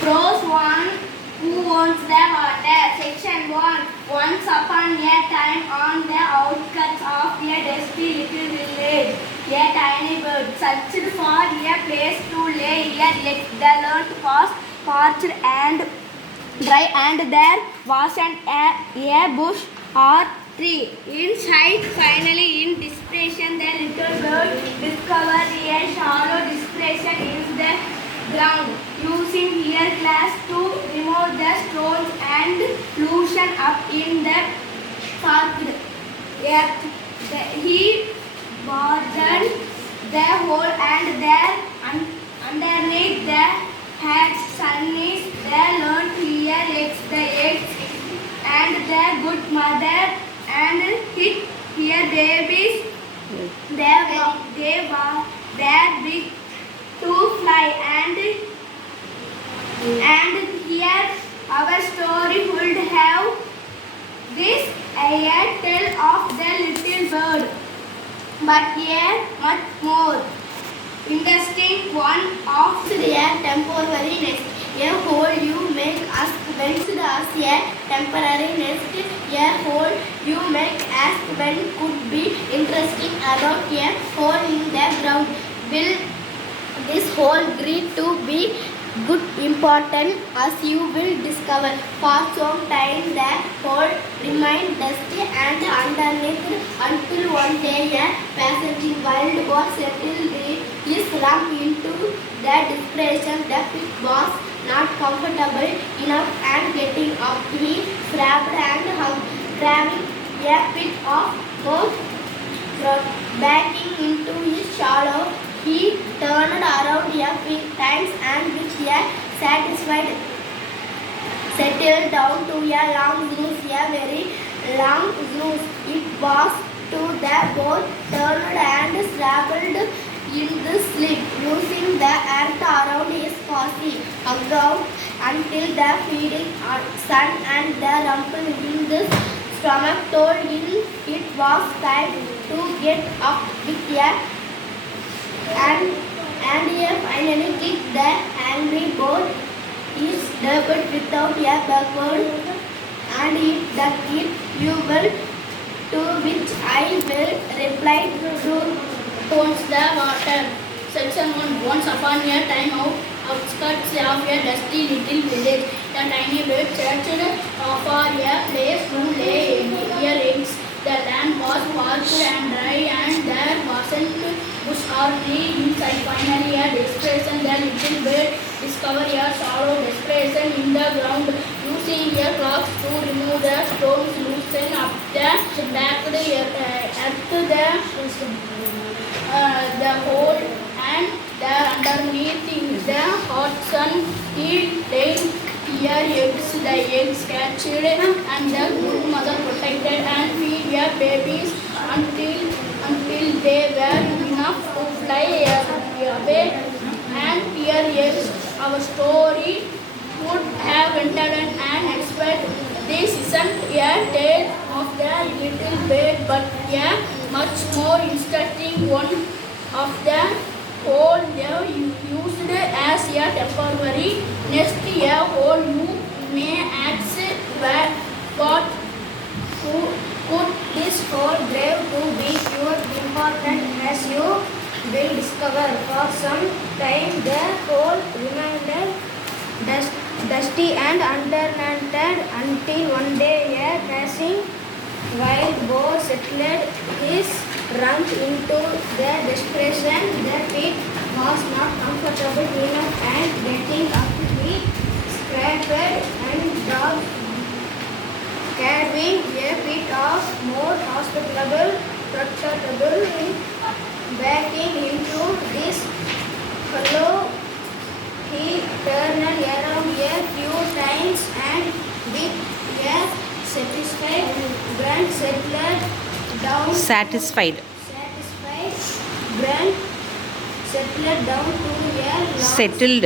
Prose 1. Who owns the water? Section 1. Once upon a time, on the outskirts of a dusty little village, a tiny bird searched for a place to lay her eggs. The earth was parched and dry, and there wasn't a bush or tree in sight. Finally, in desperation, the little bird discovered a shallow depression in the ground. Using ear glass to remove the stones and loosen up in the soft earth, he watered the hole, and there underneath the had sunnies, they learned here eggs, the eggs, and the good mother, and hit here babies. They were there big to fly, and here our story would have this a tale of the little bird, but a much more interesting one of the temporary nest. A hole you make as when as a temporary nest. A hole you make as when could be interesting about a hole in the ground. Will this hole greed to be good important, as you will discover. For some time the hole remained dusty and underneath until one day a passing wild was settled his rump into the depression. The pit was not comfortable enough, and getting up he scrapped and hung, craving a bit of both. Backing into his shadow, he turned around a few times, and with a satisfied settled down to a long snooze, a very long snooze. It was to the both turned and struggled in the sleep, using the earth around his body, around until the feeding sun and the rumple in the stomach told him it was time to get up with a and he finally kicked the angry bird. He stepped without a backward, and it that it you will, to which I will reply to. Owns the water. Section 1. Once upon a time, outskirts of a dusty little village, a tiny bird searched for a place to lay her eggs. The land was parched and dry, and there wasn't bush or tree in sight. Finally, a desperation, the little bird discovered a shallow depression in the ground. Using her claws to remove the stones, loosen up the backed the hole, and there underneath in the hot sun he laid here eggs. The eggs hatched, and the good mother protected and feed her babies until they were enough to fly away. And here is our story would have entered and expect. This isn't a tale of the little bird, but a much more interesting one of the hole they used as a temporary nest. A hole you may ask what could this hole grave to be pure important, as you will discover. For some time the hole remained dusty and unturned until one day a passing wild boar settled his rump into the depression. The pit was not comfortable enough, and getting up he scraped and dug, carving a bit of more hospitable, backing into this hollow. He turned around a few times, and with a satisfied grunt settled down. Satisfied. Grunt settled down to a long, Settled.